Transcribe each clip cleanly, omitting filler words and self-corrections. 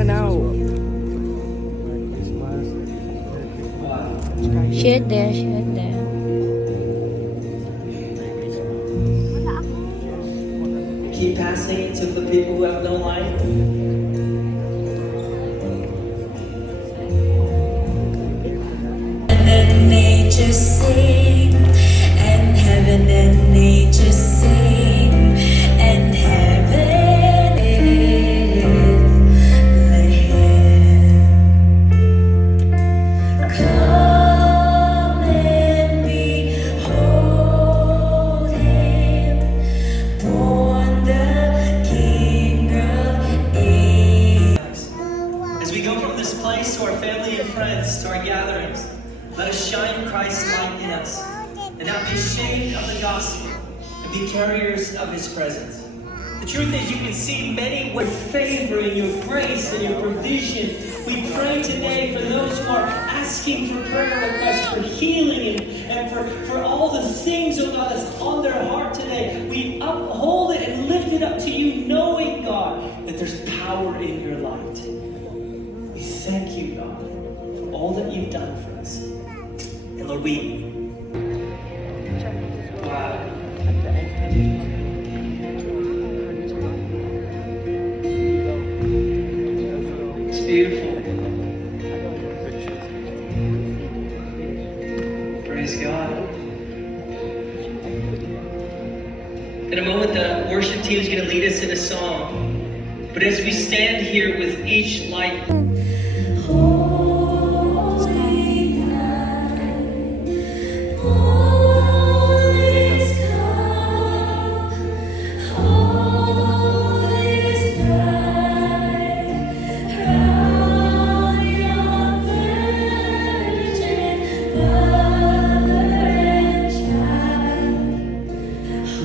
one out. Share there, share there. Keep passing it to the people who have no light. And then nature sing, and heaven and nature sing, and heaven is the Come and behold him, born the King of Ages. As we go from this place to our family and friends, to our gatherings, let us shine Christ's light in us, and not be ashamed of the gospel, and be carriers of his presence. The truth is, you can see many with favor in your grace and your provision. We pray today for those who are asking for prayer requests, for healing, and for all the things, oh God, that's on their heart today. We uphold it and lift it up to you, knowing, God, that there's power in your light. We thank you, God, for all that you've done for us. And Lord, wow. It's beautiful. Praise God. In a moment, the worship team is going to lead us in a song. But as we stand here with each light, Holy night, all is calm, all is bright, round your virgin mother and child,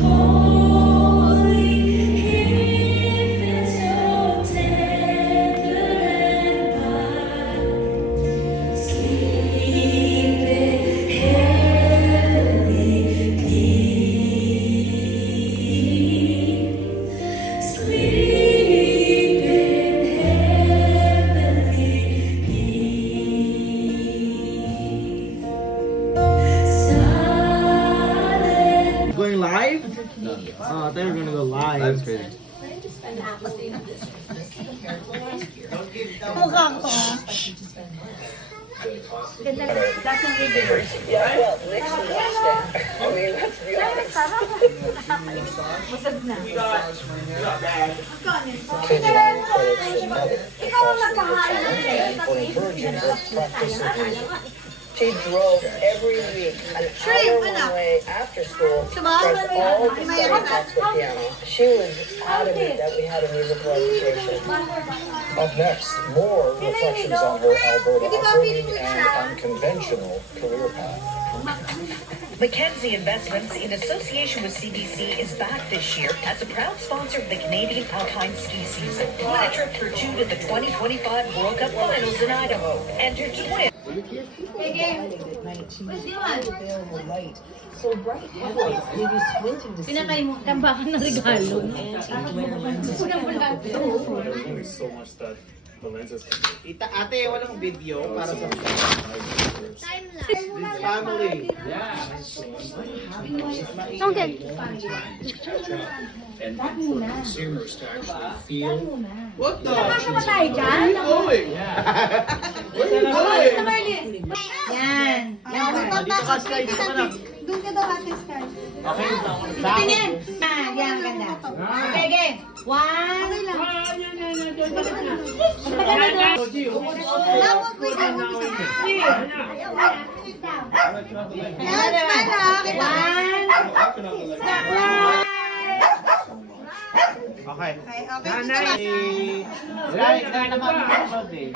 holy infant, so tender and mild. Sleep in heavenly peace. Sleep in heavenly peace. Silent. Going live? Oh, they're gonna go live. That's crazy. Mukha ko. Ganda. That's yung reverse. Busog na. Ikaw ang nagpahain ng She drove every week an hour one way after school, spent all the study talks for piano. She was adamant that we had a musical education. Up next, more reflections on her Alberta upbringing and unconventional career path. Mackenzie Investments, in association with CBC, is back this year as a proud sponsor of the Canadian Alpine Ski Season. Win a trip for two to the 2025 World Cup Finals in Idaho. Enter to win. Pinakaitambakan ng regalo. So much that the lenses can do. Ita, ate, walang video para sa this family. Okay. And for consumers to actually feel What the? Nakasya ba tayo dyan? What are you doing? What are you doing? Yan. Yan. Dito ka, Sky. Dito ka na. Doon ka daw ate Sky. Okay. Tingin. Yan, ganda. Okay, game. One. Oji, Tawag ko yung Okay. Nanay. Nanay naman ako eh.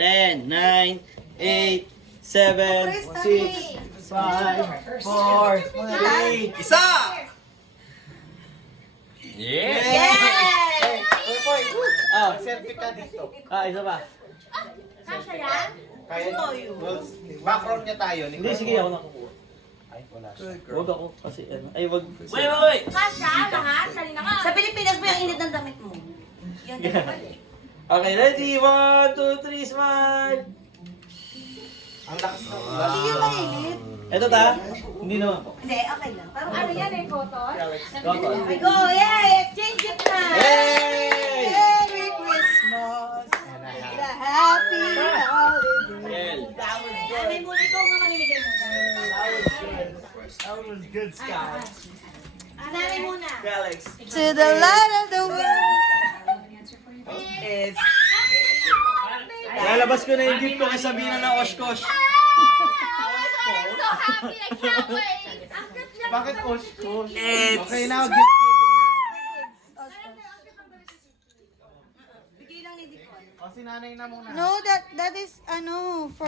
10, 9, 8, 7, 6, 5, 4, 3, isa! Yeah! Ah, selfie ka dito. Ah, isa pa. Kasya yan? Kaya, well, background niya tayo. Hindi, sige, ako nakukuha. Ay, wala siya. Huwag ako kasi, ano. Ay, wag. Kasya lahat? Sa Okay, ready? 1, 2, 3, smile! Ang lakas ng Hindi yung mainit. Ito ta? Hindi naman po. Hindi, okay lang. Parang ano yan eh, cotton? Cotton. Okay, go! Yay! Exchange gift na! Yay! Merry Christmas and a happy holiday. Yel. May muli ko nga mamimigay mo. That was good, Sky. Nanay muna. Alex. To the light of the world. It's Lalabas ko na yung gift ko kay Sabina ng Oshkosh. bakit oshkosh? It's... Okay na, gift giving na. O si nanay na muna. No, that is, from...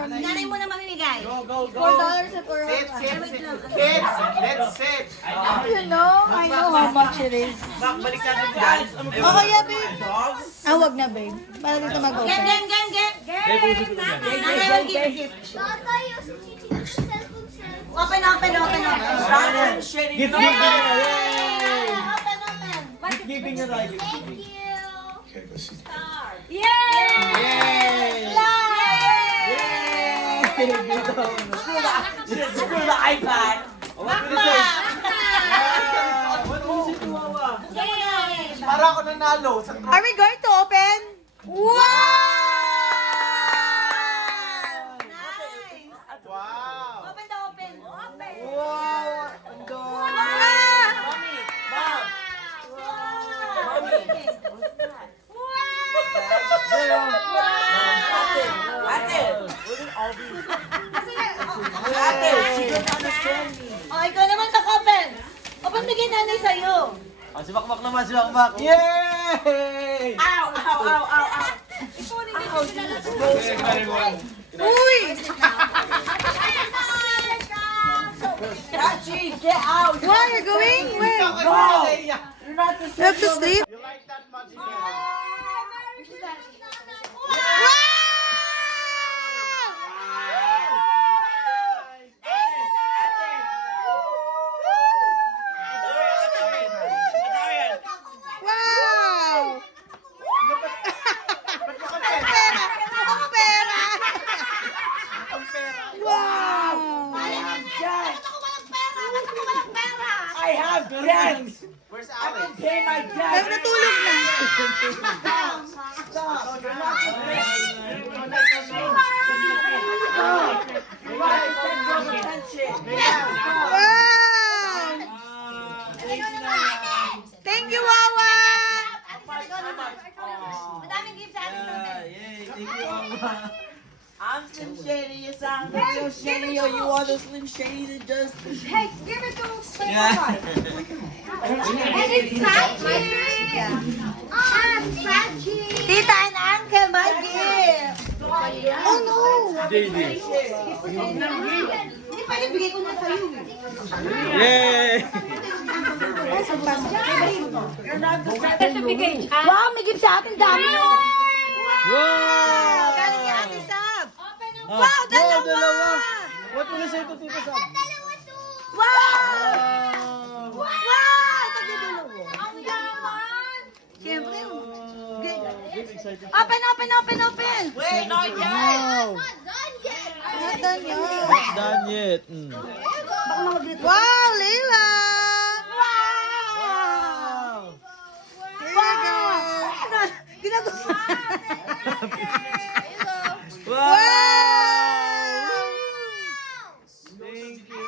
Nanay muna mamimigay. Go, go, go. $4 at or Sit, sit, sit. Kids, let's sit. You know, I know how much it is. Bak, balik natin guys. Okay, yeah, babe. Ah, wag na, babe. Para dito mag-open. Get. Hey, puso ko dyan. Nanay will give gift. Open. Gift giving na. Yay! Open. Gift giving na tayo. Okay, let's see. Yay! Yay! Screw the iPad. Oh, what did it say? What was it, Chihuahua? Para ako nanalo sa Are we going to open? Wow! Nice! Wow. Open the open. Wow. Ang ganda. Mommy, Mom. Oh, ikaw naman open. Open bigay nanay sa'yo. Si Bakbak naman, si Bakbak. Yay! Ow! Ipunin niyo Uy! Chachi, get out! Where you're going? Where? Wow. You have to sleep? You like that much? Wow! Ang pera! Ang pera! Ang pera. Wow! I have debts. Where's Alex? Pay my Ay, natulog na. Wow! Thank you, Wawa! Madaming gift sa atin sa hotel. Yay, thank you, Mama. I'm Slim Shady, yes, I'm Real Shady, or you want a Slim Shady to just... Hey, give it to us. Yeah. And it's Sachi! Sachi! Tita and Uncle, my gift! Oh no! JD. Hindi pwede bigay ko na sa'yo. Yay! Wow, may gift sa atin, dami! Wow! Galing ni Ate Sab! Ah, Wow, dalawa! What will you say to Tita Sam? Wow! Wow! Tagdadalawa. Ang yaman! Siyempre, Get excited. open! Wait, not yet! Wow! Not done yet. Not done yet. Wow, Leila! Wow! Here you go. Ginagawa. Wow! Thank you.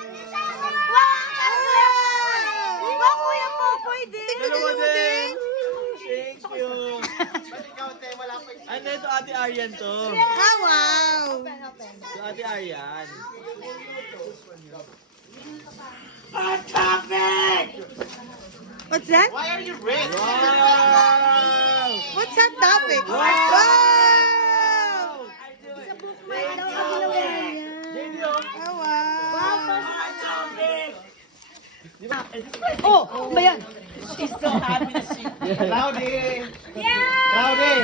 Wow, Kuya Popoy din. Dalawa din. Thank you. Ba't ikaw, te? Wala pa yung... Ano ito, Ate Aryan to? Ah, wow. Ito, Ate Aryan. What's that? Why are you red? Wow! What's that topic? Wow! Wow! Oh, wow. Oh, ba yan? She's so happy to see you. Cloudy! Cloudy!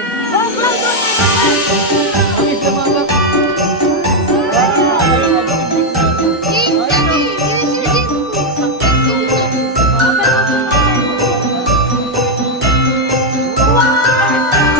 Wow!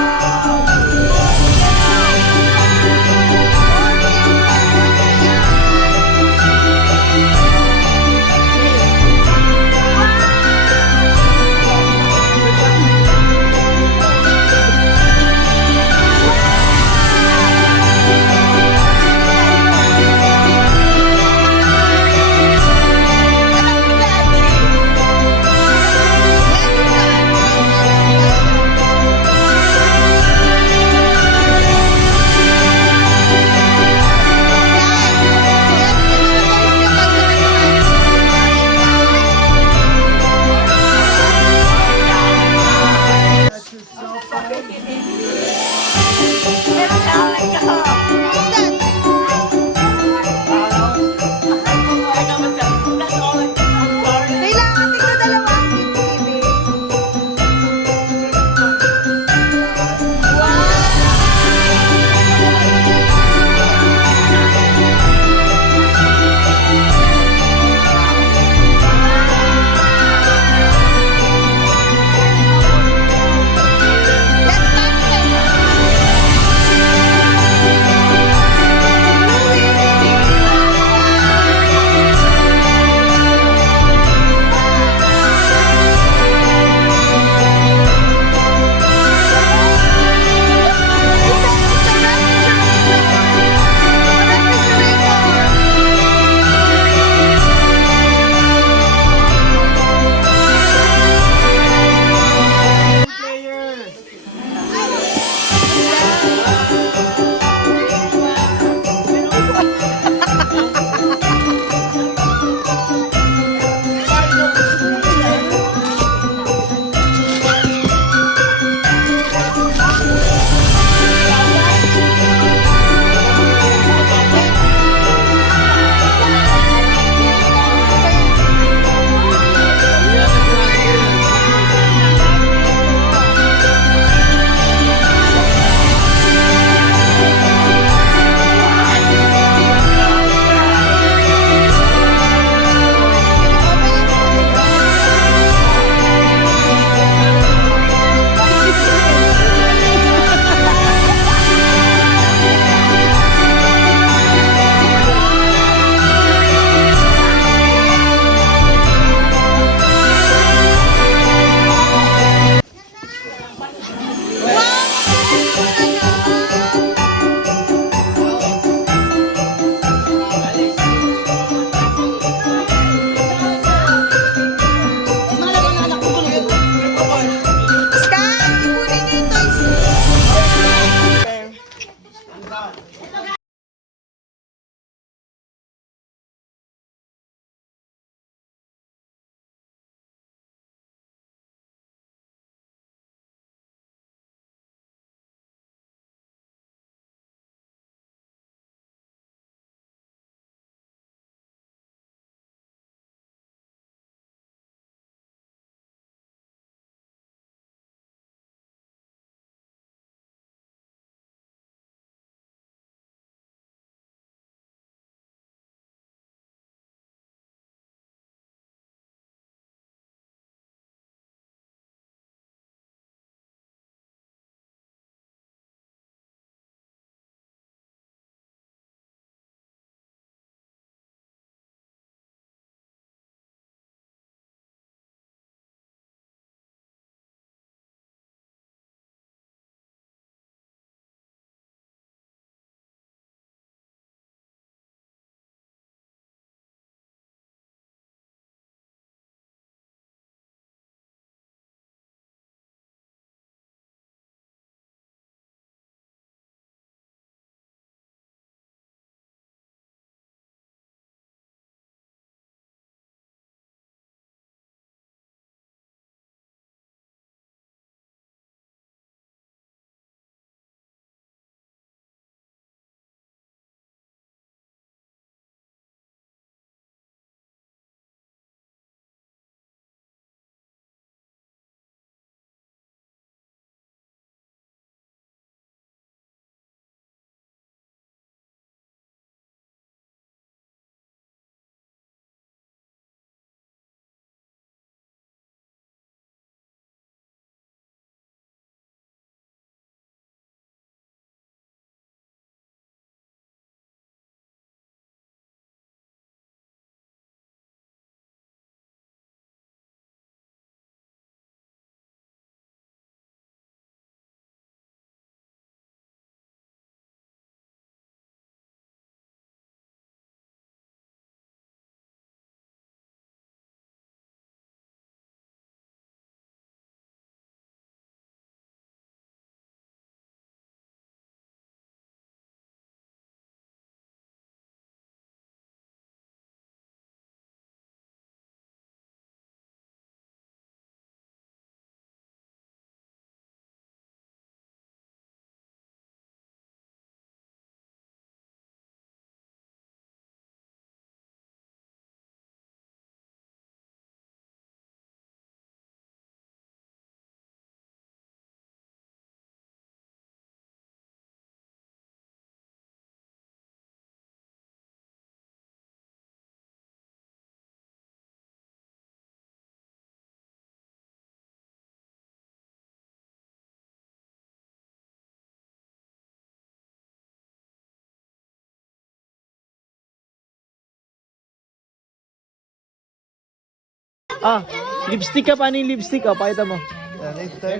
Lipstick ka, paano yung lipstick? Pakita mo.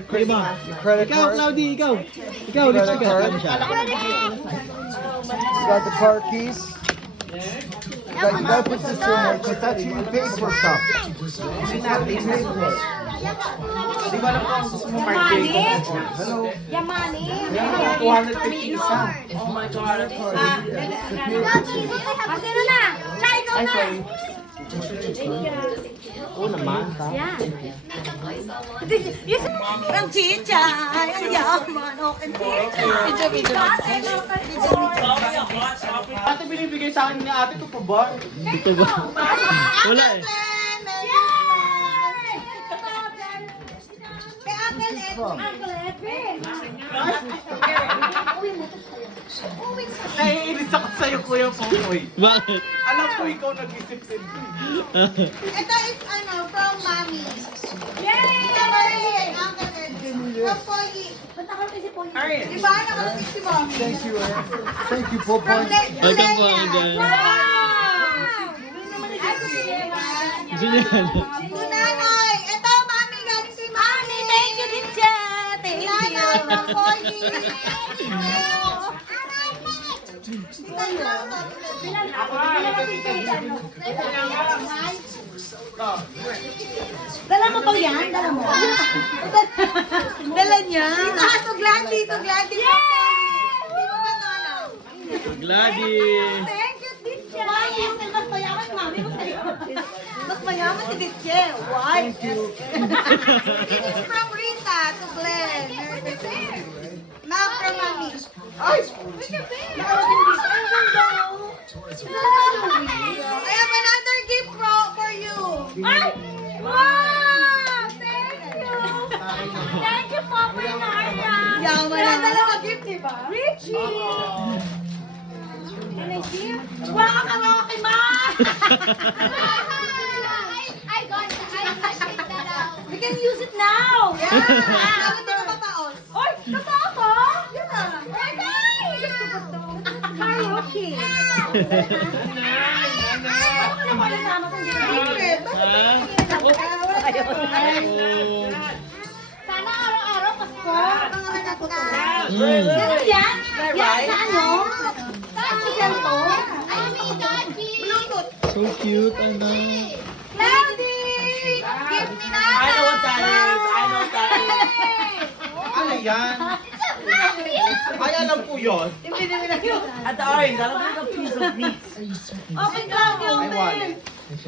Credit Ikaw, card. Claudie, ikaw. Ikaw, lipstick ka. Paano siya? You got the car keys. You gotta put this in there because that's what you pay for stuff. Di ba alam ko ang gusto mo, Mark Jacobs? Hello. Yamani. 250 isa. Oh my God. Sino na? Chai, ikaw Ay, na. sorry. Oo naman. Ang chicha, ang yaman. Okay, chicha. Ate, binibigay sa akin ni ate. Ito pa ba? Ito ba? Wala eh. Naiinis ako sa'yo, Kuya Popoy. Bakit? Alam ko ikaw nag-isip-isip. Ito is from Mommy. Yay! Yay! Uncle Edwin. From Polly. Ba't nakarating si Polly? Diba? Nakarating si Mommy. Thank you, Aaron. Thank you, Popoy. Welcome po, again. Gusto niya Ito, Nanay. Ito, Mommy. Galing kay Mommy. Thank you din siya. Thank you. Nanay, from Polly. Dala mo to yan? Dala mo? Dala niya? Dito ha, to glad, dito glad. Gladys. Thank you, teacher. Mas mayaman, mami. Mas mayaman si teacher. Why? Thank you. This is from Rita to Glenn. Now from mommy. Ay! I have another gift for you. Ay! Wow! Thank you! Thank you, Papa and Arya. Yaman na. Dalawa gift, diba? Richie! Can I see? Wow, karaoke, ma! I got that out. We can use it now. Yeah. Bakit di ka papaos? Oy, totoo ko? Yeah. Karaoke. Sana araw-araw Pasko. Ganun yan? Yan sa ano? Sa cellphone? Bluetooth. So cute, ano. Cloudy! Gift ni Nana! I know what that is. I know what that is. Ano yan? Ay, alam ko yun. At the orange, alam ko yung piece of meat. Open, Cloudy, I want open! it. Looks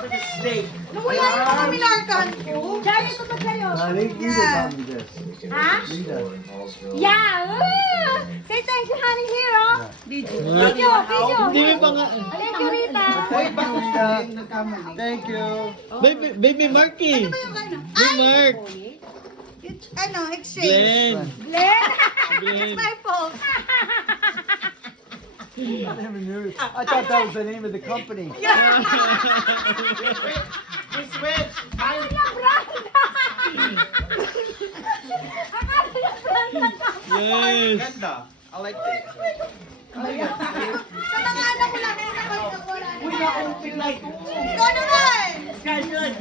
like a steak. Nawala yung mga minarkan ko. Diyan, ito ba kayo? Ha? Yeah! Say thank you, honey, hero. Video. Hindi mo pa nga. Thank you, Rita. Thank you. Baby Marky. Hey, Mark. Exchange. Glenn. It's my fault. I never knew. I thought that was the name of the company. We switch. Akala niya brand. Akala niya brand ng company. Yes. Ganda. I like this. Sa mga anak ko lang, kaya nakita ko lang. Uy, na-open like. Ikaw naman! Schedule.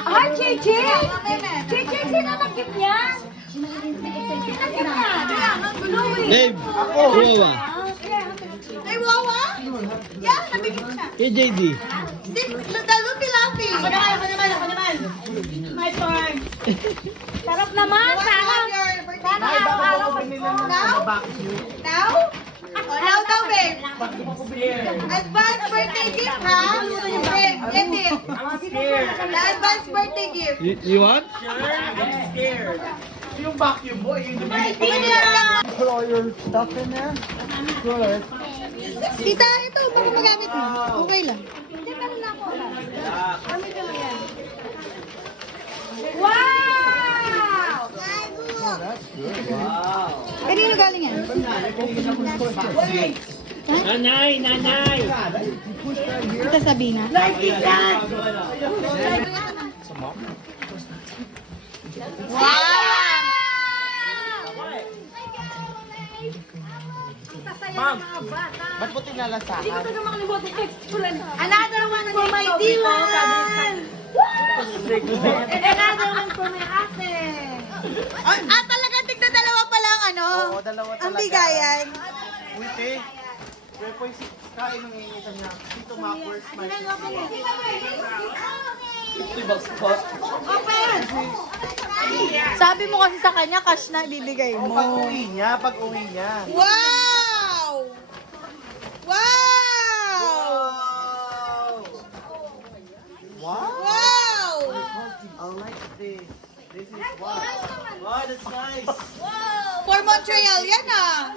Ay, Chichi! Chichi, sino nag-gift niya? Sino nag-gift niya? Babe. Wawa. Ay, Wawa? Yeah, nabigit siya. Kay JD. The Luffy Luffy. Ako naman. My turn. Sarap naman, sarap. Sana araw-araw Pasko. Now? Now daw, babe. Advance birthday gift, ha? Get it. I'm scared. The advance birthday gift. You want? Sure, I'm scared. Yung vacuum mo, yung Put all your stuff in there. Good. Tita, ito, baka magamit mo. Okay lang. Wow! Oh, that's good. Kanino galing yan? Nanay! Ito Sabina. Like that! Wow! Ma'am, ba't mo tinalasahan? Another one for my Dylan! Another one for my ate! Talagang tigna dalawa pa lang, ano? Oo, dalawa Ang talaga. bigayan. Uy, te. 3.6 kain ng ingita niya. Dito, Mac, where's my... Open! Sabi mo kasi sa kanya, cash na ibibigay Oh, mo. pag-uwi niya. Wow! Wow! Wow! Wow! I like this. This is what? Wow, that's nice. For Montreal yan ah.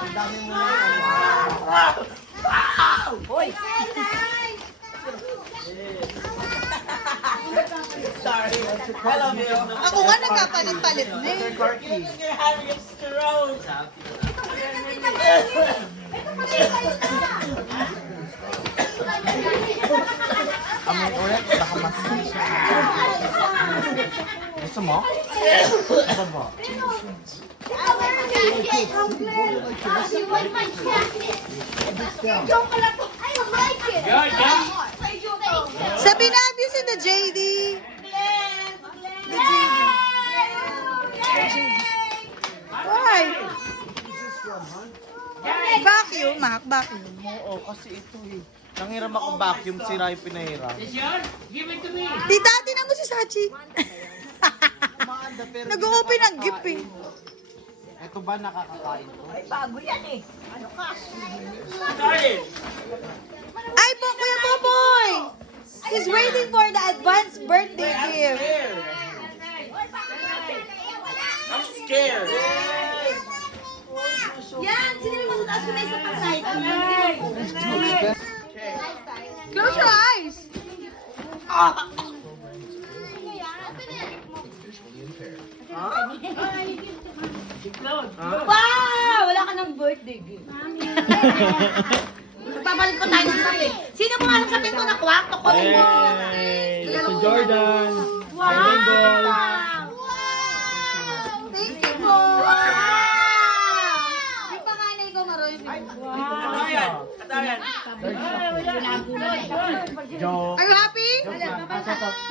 Ang dami mo na yan. Sorry. I love you. Ako nga nagkapalit-palit na eh. Sir Corky. You're having a stroke. Amoy ulit, baka mas... Gusto mo? Ano ba? Sabi na abuse in the JD. The JD. Why? Vacuum, Mac, vacuum. Oo, kasi ito eh. Nanghiram ako vacuum, sira yung pinahiram. Tita, tinan mo si Sachi. Maanda, pero... Nag-open ang gift eh. Ito ba nakakakain to? Ay, po, Kuya Popoy! He's waiting for the advance birthday gift. I'm scared. Yan! Sino yung sa taas ko na isang pasay? Close your eyes! Wow! Wala ka ng birthday gift. Babalik ko tayo ng sapin. Sino mo nga ng sapin ko na kwarto ko? Si Jordan. Wow! Thank you po! Yung panganay ko maroon. Katayan. Joke. Are you happy? Hindi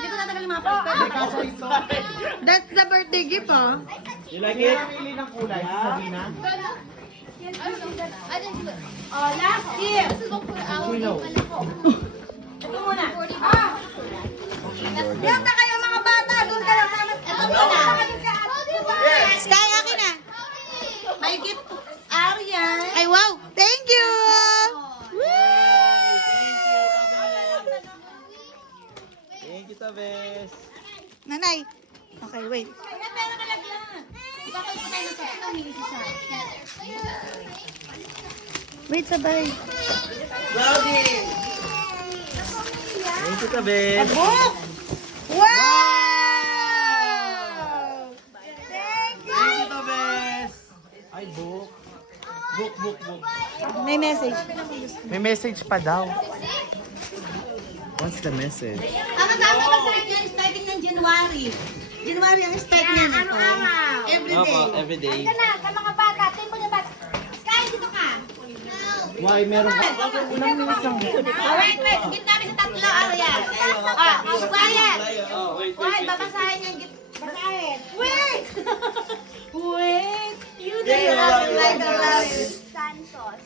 ko tatagal mga pagpapit. That's the birthday gift, oh. You like it? Pili ng kulay, si Sabina. Last year. Willow. Ito muna. Yan na kayo mga bata. Doon ka lang sa mas. Ito muna. Sky, akin na. May gift. Arian. Ay, wow. Thank you. Thank you, Tabes. Nanay. Okay, wait. Kaya pera ka lang yan. Bakit ko tayo sa ito, mingi si Sai. Wait, sabay. Cloudy. Thank you, Tabes. Book! Wow! Thank you! Thank you, Tabes. Ay, book. Book. May message. May message pa daw. What's the message? Ang kasama ba sa inyo, starting ng January. January ang start niya nito. Every day. Every day. na, sa mga bata. Tempo na bata. Sky, dito ka. Why, meron ka? Unang minutes lang. Wait. Gift namin sa tatlo, Ariel. Quiet. Wait, babasahin yung gift. Basahin. Wait! Wait. You do love it like a love. Santos.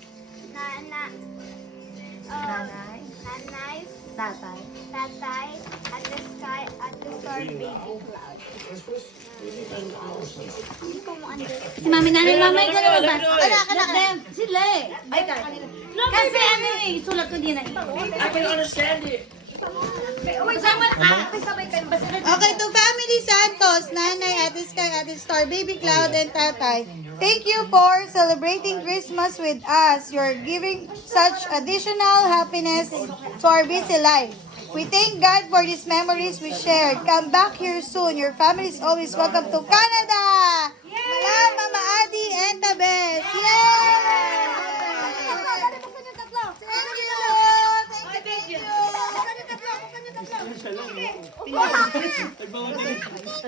Nanay. Tatay. Tatay. At the sky. At the star baby cloud. Hindi ko mo understand. Si Mami Nanay, Mami, ka na ba? Kana. Sila eh. Ay, kasi ano eh, sulat ko din na I can understand it. Okay, to Family Santos, Nanay, Ate Sky, Ate Star, Baby Cloud, and Tatay. Thank you for celebrating Christmas with us. You're giving such additional happiness to our busy life. We thank God for these memories we shared. Come back here soon. Your family is always welcome to Canada. Malam, Mama Adi, and Tabes. Yay! Thank you. siya lang. Nagbaudin.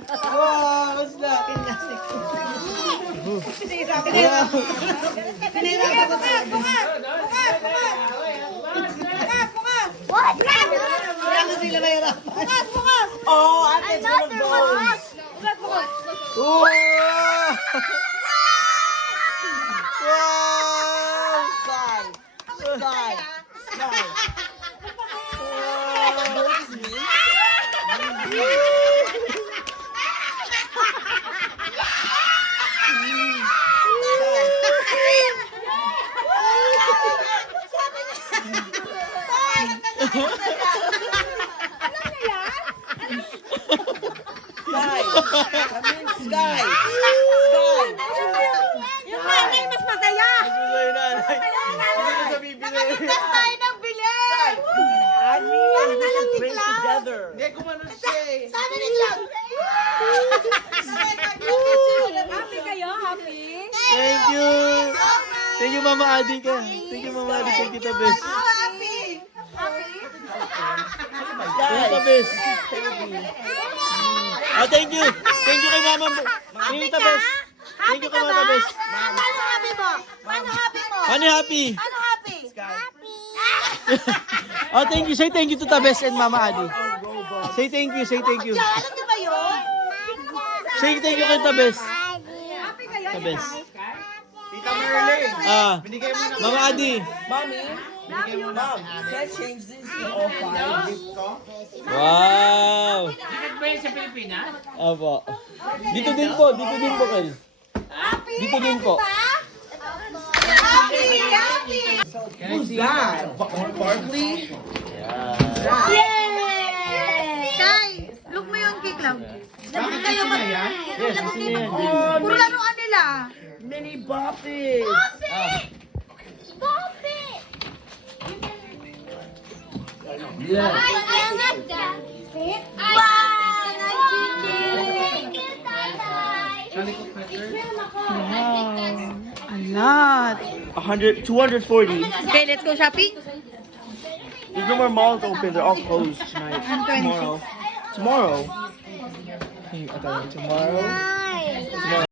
Wow, what's that? Oh, ate, it's one of those. Oh! Wow! Sky. Sky. Sky. Oh, this is me. Sky. That means sky. Sky. Yung nanay mas masaya. Nakapagdas tayo ng bilis. Pray together. Hindi, kumano siya eh. Sabi ni John. Happy kayo? Happy? Thank you. Thank you, Mama Adi ka. Thank you, Mama Adi. Thank you, Tabes. Happy? Happy? Thank you, Tabes. Ah, thank you. Thank you kay Mama. Thank you, Tabes. Thank you kay Mama Tabes. Paano happy mo? Paano happy mo? Ano happy? Paano happy? Oh, thank you. Say thank you to Tabes and Mama Adi. Say thank you. Say thank you. Alam niyo ba yun? Say thank you kay Tabes. Happy kayo? Tabes. Tita Merlin. Ah, Mama Adi. Mommy. Mom, can I change this to all five? Wow. sa Pilipinas? Apo. Dito din po. Dito din po, Kel. Dito din po. Happy! Happy! Who's that? Barkley? Yay! Kai, look mo yung cake lang. Dapat kayo mag... Yes, gusto niya yan. Puro laruan nila. Mini Boppy. Yeah. A lot. 240. Okay, let's go shopping. There's no more malls open. They're all closed tonight. Tomorrow. Tomorrow. Tomorrow.